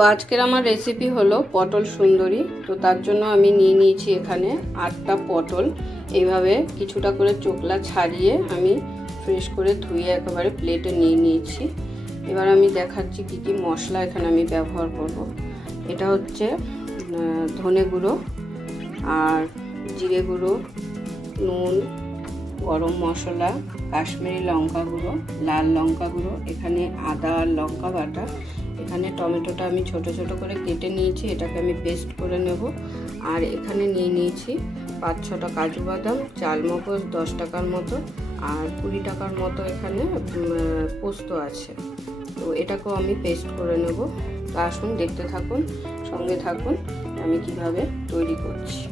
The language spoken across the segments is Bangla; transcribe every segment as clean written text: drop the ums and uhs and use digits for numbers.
তো আজকের আমার রেসিপি হলো পটল সুন্দরী। তো তার জন্য আমি নিয়ে নিয়েছি এখানে 8টা পটল। এইভাবে কিছুটা করে চোকলা ছাড়িয়ে আমি ফ্রেশ করে ধুয়ে একেবারে প্লেটে নিয়ে নিয়েছি। এবার আমি দেখাচ্ছি কি কি মশলা এখানে আমি ব্যবহার করব। এটা হচ্ছে ধনে গুঁড়ো আর জিরে গুঁড়ো, নুন, গরম মশলা, কাশ্মীরি লঙ্কা গুঁড়ো, লাল লঙ্কা গুঁড়ো, এখানে আদা আর লঙ্কা বাটা, এখানে টমেটোটা আমি ছোট ছোট করে কেটে নিয়েছি, এটাকে আমি পেস্ট করে নেব। আর এখানে নিয়ে নিয়েছি 5-6টা কাজু বাদাম, চালমগজ 10 টাকার মতো, আর 20 টাকার মতো এখানে পোস্ত আছে। তো এটাকেও আমি পেস্ট করে নেব। তো আসুন দেখতে থাকুন, সঙ্গে থাকুন আমি কিভাবে তৈরি করছি।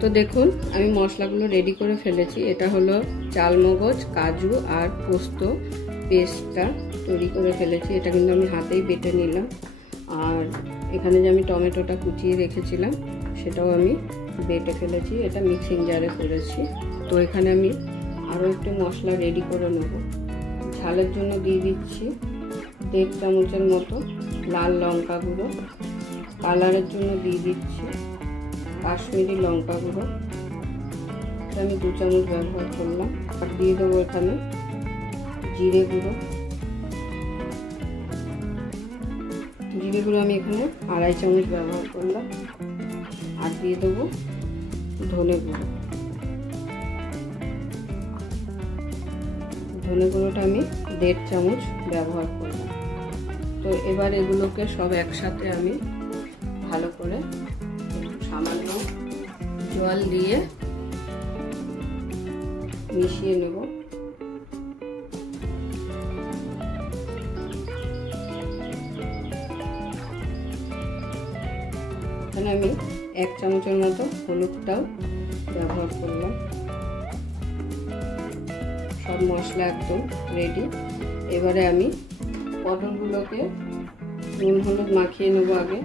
তো দেখুন আমি মশলাগুলো রেডি করে ফেলেছি। এটা হলো চালমগজ, কাজু আর পোস্ত পেস্টটা তৈরি করে ফেলেছি। এটা কিন্তু আমি হাতেই বেটে নিলাম। আর এখানে যে আমি টমেটোটা কুচিয়ে রেখেছিলাম সেটাও আমি বেটে ফেলেছি, এটা মিক্সিং জারে করেছি। তো এখানে আমি আরও একটু মশলা রেডি করে নেব। ঝালের জন্য দিয়ে দিচ্ছি 1.5 চামচের মতো লাল লঙ্কা গুঁড়ো, কালারের জন্য দিয়ে দিচ্ছি কাশ্মীরি লঙ্কা গুঁড়ো, এটা আমি 2 চামচ ব্যবহার করলাম। আর দিয়ে দেবো এখানে জিরে গুঁড়ো, আমি এখানে 2.5 চামচ ব্যবহার করলাম। আর দিয়ে দেবো ধনে গুঁড়োটা আমি 1.5 চামচ ব্যবহার করলাম। তো এবার এগুলোকে সব একসাথে আমি ভালো করে সামান্য জল দিয়ে মিশিয়ে নেব। এখানে আমি 1 চামচের মতো হলুদটাও ব্যবহার করলাম। সব মশলা একদম রেডি। এবারে আমি পটলগুলোকে নুন হলুদ মাখিয়ে নেব আগে।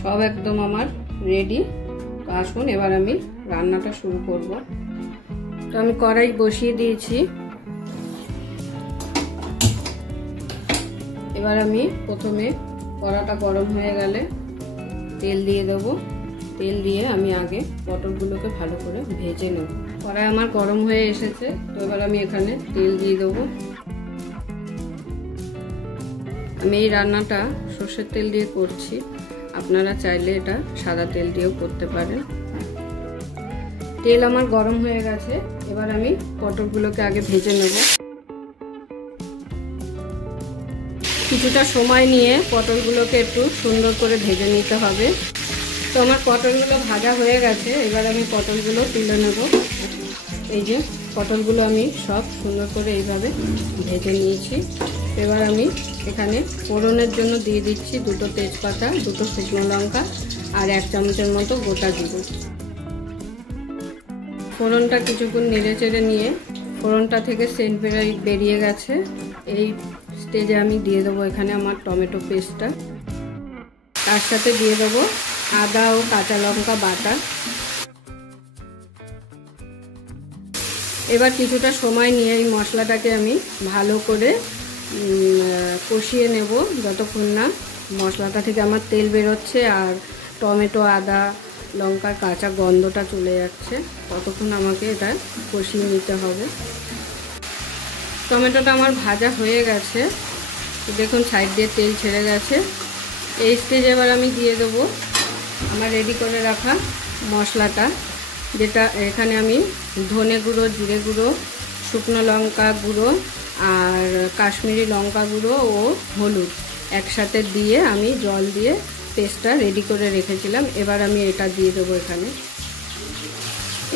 সব একদম আমার রেডি। তো আসুন এবার আমি রান্নাটা শুরু করব। তো আমি কড়াই বসিয়ে দিয়েছি। এবার আমি প্রথমে কড়াটা গরম হয়ে গেলে তেল দিয়ে দেবো। তেল দিয়ে আমি আগে পটলগুলোকে ভালো করে ভেজে নেব। কড়াই আমার গরম হয়ে এসেছে। তো এবার আমি এখানে তেল দিয়ে দেবো। আমি এই রান্নাটা সর্ষের তেল দিয়ে করছি, আপনারা চাইলে এটা সাদা তেল দিয়েও করতে পারেন। তেল আমার গরম হয়ে গেছে। এবার আমি পটলগুলোকে আগে ভেজে নেব। কিছুটা সময় নিয়ে পটলগুলোকে একটু সুন্দর করে ভেজে নিতে হবে। তো আমার পটলগুলো ভাজা হয়ে গেছে। এবার আমি পটলগুলো তুলে নেব। এই যে পটলগুলো আমি সব সুন্দর করে এইভাবে ভেজে নিয়েছি। এবার আমি এখানে ফোড়নের জন্য দিয়ে দিচ্ছি 2টো তেজপাতা, 2টো শুকনো লঙ্কা আর 1 চামচের মতো গোটা জিরে। ফোড়নটা কিছুক্ষণ নেড়ে চেড়ে নিয়ে ফোড়নটা থেকে সেন্ট বেরিয়ে গেছে। এই স্টেজে আমি দিয়ে দেবো এখানে আমার টমেটো পেস্টটা। তার সাথে দিয়ে দেবো আদা ও কাঁচা লঙ্কা বাটা। এবার কিছুটা সময় নিয়ে এই মশলাটাকে আমি ভালো করে কষিয়ে নেব, যতক্ষণ না মশলাটা থেকে আমার তেল বেরোচ্ছে আর টমেটো, আদা, লঙ্কার কাঁচা গন্ধটা চলে যাচ্ছে, ততক্ষণ আমাকে এটা কষিয়ে নিতে হবে। টমেটোটা আমার ভাজা হয়ে গেছে। দেখুন সাইড দিয়ে তেল ছেড়ে গেছে। এই স্টেজে এবার আমি দিয়ে দেবো আমার রেডি করে রাখা মশলাটা, যেটা এখানে আমি ধনে গুঁড়ো, জিরে গুঁড়ো, শুকনো লঙ্কা গুঁড়ো আর কাশ্মীরি লঙ্কা গুঁড়ো ও হলুদ একসাথে দিয়ে আমি জল দিয়ে পেস্টটা রেডি করে রেখেছিলাম। এবার আমি এটা দিয়ে দেবো এখানে।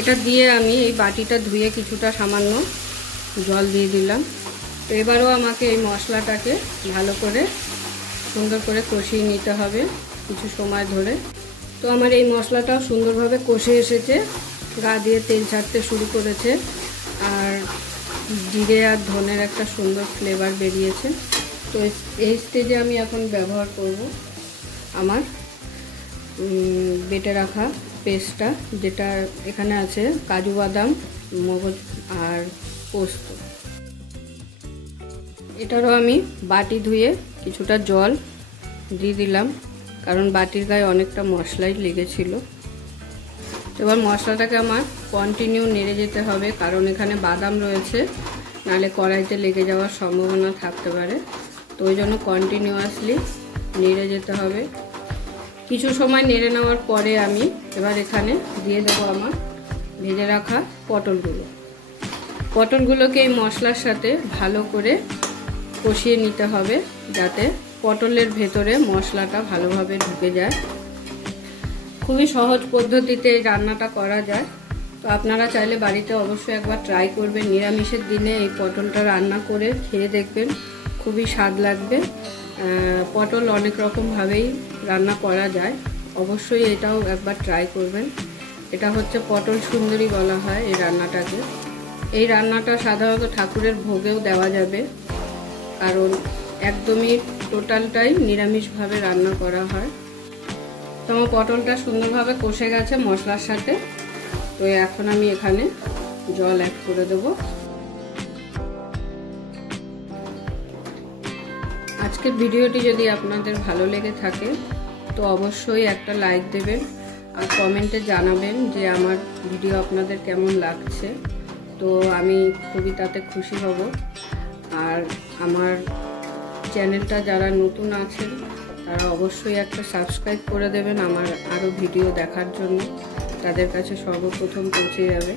এটা দিয়ে আমি এই বাটিটা ধুয়ে কিছুটা সামান্য জল দিয়ে দিলাম। তো এবারও আমাকে এই মশলাটাকে ভালো করে সুন্দর করে কষিয়ে নিতে হবে কিছু সময় ধরে। তো আমার এই মশলাটাও সুন্দরভাবে কষে এসেছে, গা দিয়ে তেল ছাড়তে শুরু করেছে আর জিরে আর ধনের একটা সুন্দর ফ্লেভার বেরিয়েছে। তো এই স্টেজে আমি এখন ব্যবহার করব আমার বেটে রাখা পেস্টটা, যেটা এখানে আছে কাজু বাদাম, মগজ আর পোস্ত। এটারও আমি বাটি ধুয়ে কিছুটা জল দিয়ে দিলাম, কারণ বাটির গায়ে অনেকটা মশলাই লেগেছিল। এবার মশলাটাকে আমার কন্টিনিউ নেড়ে যেতে হবে, কারণ এখানে বাদাম রয়েছে, নাহলে কড়াইতে লেগে যাওয়ার সম্ভাবনা থাকতে পারে। তো ওই জন্য কন্টিনিউয়াসলি নেড়ে যেতে হবে। কিছু সময় নেড়ে নেওয়ার পরে আমি এবার এখানে দিয়ে দেবো আমার ভেজে রাখা পটলগুলো। পটলগুলোকে এই মশলার সাথে ভালো করে কষিয়ে নিতে হবে, যাতে পটলের ভেতরে মশলাটা ভালোভাবে ঢুকে যায়। খুবই সহজ পদ্ধতিতে এই রান্নাটা করা যায়। তো আপনারা চাইলে বাড়িতে অবশ্যই একবার ট্রাই করবেন। নিরামিষের দিনে এই পটলটা রান্না করে খেয়ে দেখবেন, খুবই স্বাদ লাগবে। পটল অনেক রকমভাবেই রান্না করা যায়, অবশ্যই এটাও একবার ট্রাই করবেন। এটা হচ্ছে পটল সুন্দরী বলা হয় এই রান্নাটাকে। এই রান্নাটা সাধারণত ঠাকুরের ভোগেও দেওয়া যাবে, কারণ একদমই টোটালটাই নিরামিষভাবে রান্না করা হয়। তো আমার পটলটা সুন্দরভাবে কষে গেছে মশলার সাথে। তো এখন আমি এখানে জল অ্যাড করে দেবো। আজকের ভিডিওটি যদি আপনাদের ভালো লেগে থাকে তো অবশ্যই একটা লাইক দেবেন আর কমেন্টে জানাবেন যে আমার ভিডিও আপনাদের কেমন লাগছে। তো আমি খুবই তাতে খুশি হব। আর আমার চ্যানেলটা যারা নতুন আছেন তারা অবশ্যই একটা সাবস্ক্রাইব করে দেবেন আমার আরও ভিডিও দেখার জন্য, তাদের কাছে সর্বপ্রথম পৌঁছে যাবে।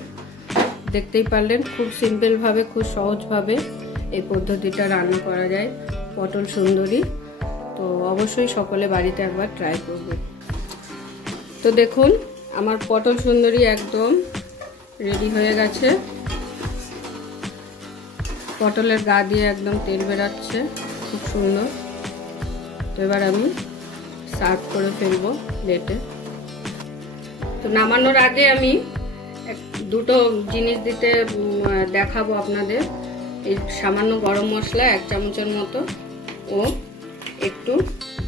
দেখতেই পারলেন খুব সিম্পলভাবে, খুব সহজভাবে এই পদ্ধতিটা রান্না করা যায় পটল সুন্দরী। তো অবশ্যই সকলে বাড়িতে একবার ট্রাই করবেন। তো দেখুন আমার পটল সুন্দরী একদম রেডি হয়ে গেছে। পটলের গা দিয়ে একদম তেল বেরাচ্ছে, খুব সুন্দর। তো এবার আমি সার্ভ করে ফেলবো প্লেটে। তো নামানোর আগে আমি দুটো জিনিস দিতে দেখাবো আপনাদের। এই সামান্য গরম মশলা 1 চামচের মতো ও একটু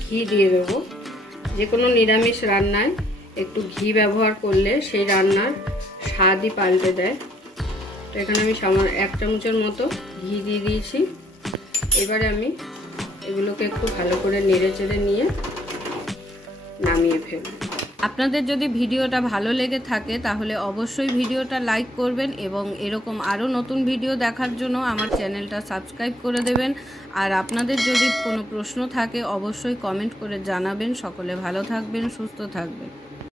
ঘি দিয়ে দেবো। যে কোনো নিরামিষ রান্নায় একটু ঘি ব্যবহার করলে সেই রান্নার স্বাদই পাল্টে দেয়। তো এখানে আমি 1 চামচের মতো ঘি দিয়ে দিয়েছি। এবারে আমি এগুলোকে একটু ভালো করে নেড়ে চেড়ে নিয়ে নামিয়ে ফেলব। আপনাদের যদি ভিডিওটা ভালো লেগে থাকে তাহলে অবশ্যই ভিডিওটা লাইক করবেন এবং এরকম আরও নতুন ভিডিও দেখার জন্য আমার চ্যানেলটা সাবস্ক্রাইব করে দেবেন। আর আপনাদের যদি কোনো প্রশ্ন থাকে অবশ্যই কমেন্ট করে জানাবেন। সকলে ভালো থাকবেন, সুস্থ থাকবেন।